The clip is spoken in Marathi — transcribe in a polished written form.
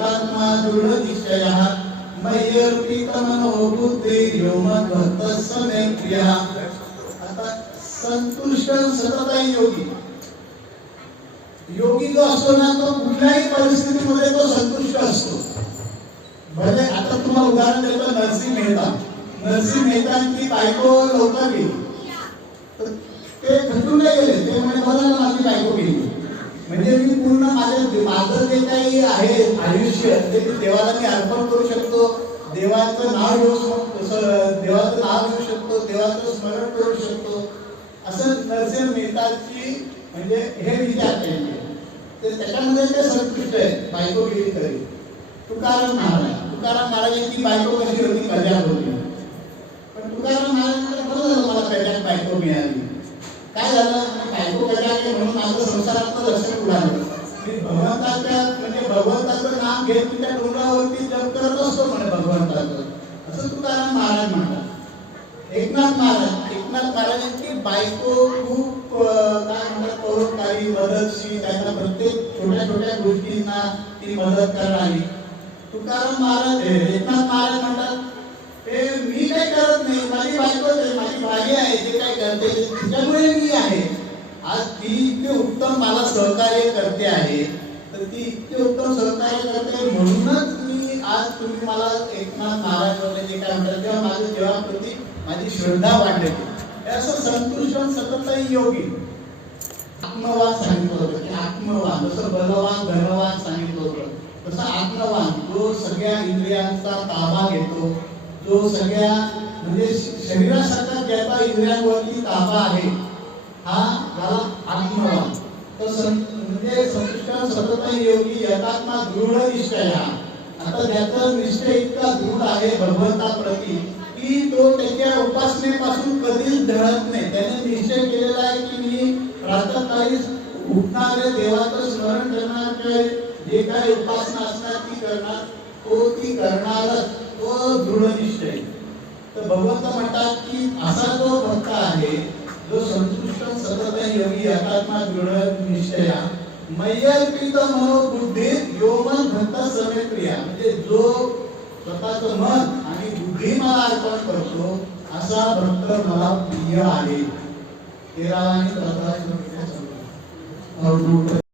यथात्मा दृढ निश्चयः मय्यर्पित मनो बुद्धिर्यो मद्भक्तः स मे प्रियः। आता संतुष्ट सतत योगी, योगी जो असतो ना तो कुठल्याही परिस्थितीमध्ये तो संतुष्ट असतो। भले आता तुम्हाला उदाहरण देतो, नरसिंह मेहता, नरसिंह मेहतांची बायको लवकर गेली तर ते खचून नाही गेले, ते म्हणे बरं ना माझी बायको गेली म्हणजे मी पूर्ण माझं जे काही आहे आयुष्य ते देवाला मी अर्पण करू शकतो, देवाचं नाव घेऊ शकतो, देवाचं नाव घेऊ शकतो, देवाचं स्मरण करू शकतो, असं नरसिंह मेहताची म्हणजे हे विचार केले ते त्याच्यामध्ये ते संतुष्ट आहे बायको गेली तरी। तुकाराम महाराजांची बायको कशी होती, कल्याण होती, पण तुकाराम महाराजांना बरं झालं मला कल्याण बायको मिळाली। काय झालं, बायको कल्याण म्हणून माझं संसारातलं दर्शन उडालं, मी भगवंताच्या म्हणजे भगवंताचं नाम घेत तुमच्या डोंगरावरती जप करत असतो म्हणे भगवंताचं, असं तुकाराम महाराज म्हणतात। एकनाथ महाराजांची बायको खूप काय म्हणतात परोपकारी, मदतशील, त्यांना प्रत्येक छोट्या छोट्या गोष्टींना ती मदत करणारी। तुकाराम महाराज एकनाथ महाराज म्हणतात ते मी काही करत नाही, माझी बायकोच आहे, माझी भाजी आहे, जे काही करते तिच्यामुळे मी आहे। आज ती इतके उत्तम मला सहकार्य करते आहे, तर ती इतके उत्तम सहकार्य करते म्हणूनच मी आज तुम्ही मला एकनाथ महाराज वगैरे जे काय म्हणतात तेव्हा माझं देवाप्रती माझी श्रद्धा वाढली। असं संतुष्ट सतत योगी आत्मवान सांगितलं होतं की आत्मवान जसं बलवान धनवान सांगितलं होतं तसं आत्मवान जो सगळ्या इंद्रियांचा ताबा घेतो, जो सगळ्या म्हणजे शरीरासारखा ज्याचा इंद्रियांवरती ताबा आहे हा झाला आत्मवान। तर म्हणजे संतुष्ट सतत योगी यथात्मा दृढ निश्चयः। आता ज्याचा निश्चय इतका दृढ आहे भगवंताप्रती की तो त्याच्या उपासनेपासून कधीच ढळत नाही। त्याने निश्चय केलेला आहे की मी प्रातःकाळी उठणारे देवाचं स्मरण करणार, जे काही उपासना असणार ती करणार, ती करणारच, तो दृढ निश्चय। तर भगवंत म्हणतात की असा जो भक्त आहे जो संतुष्ट सतत योगी यथात्मा दृढ निश्चयः मय्यर्पित मनो बुद्धी यो मद्भक्तः स मे प्रियः। म्हणजे जो स्वतःचं मन आणि बुद्धी मला अर्पण करतो असा भक्त मला प्रिय आहे। 13 आणि 14